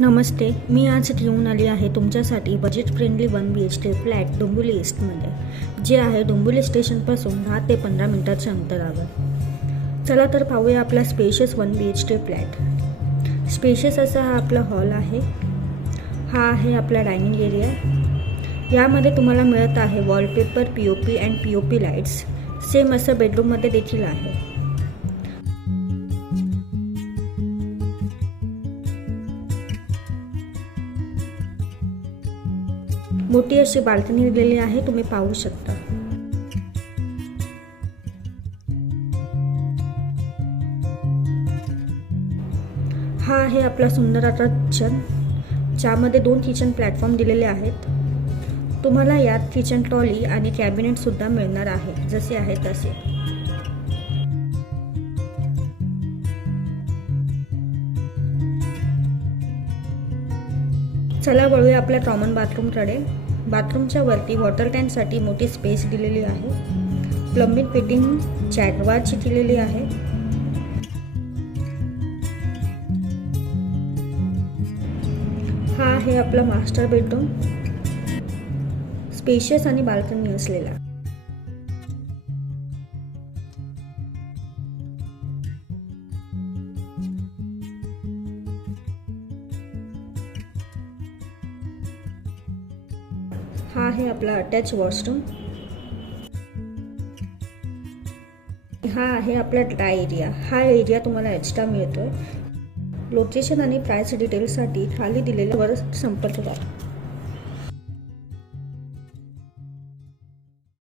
नमस्ते, मी आज घेऊन आली आहे तुमच्यासाठी budget friendly 1 BHK flat Dombivli ईस्टमध्ये, जे आहे डोंबिवली स्टेशनपासून 10 ते 15 मिनिटाच्या अंतरावर। चला तर पाहूया आपला स्पेशियस 1 BHK फ्लॅट। स्पेशियस असा हा आपला हॉल आहे। हा आहे आपला डायनिंग एरिया। यामध्ये तुम्हाला मिळत आहे wallpaper, POP and POP lights. Same असं बेडरूममध्ये देखील आहे। मोठी अशी बाल्कनी दिलेली आहे, तुम्ही पाहू शकता। हा आहे आपला सुंदर असा किचन, ज्यामध्ये 2 किचन प्लॅटफॉर्म दिलेले आहेत। तुम्हाला यात किचन ट्रॉली आणि कॅबिनेट सुद्धा मिळणार आहे, जसे आहे तसे। चला वळूया आपल्या कॉमन बाथरूमकडे। बाथरूमच्या वरती वॉटर टँकसाठी मोठी स्पेस दिलेली आहे। प्लंबिंग फिटिंग जॅगवारची दिलेली आहे। हा आहे आपला मास्टर बेडरूम, स्पेशियस आणि बाल्कनी असलेला। हा आहे आपला अटॅच वॉशरूम। हा आहे आपला ड्राय एरिया। हा एरिया तुम्हाला एक्स्ट्रा मिळतोय। लोकेशन आणि प्राइस डिटेल्ससाठी खाली दिलेल्यावर संपर्क करा।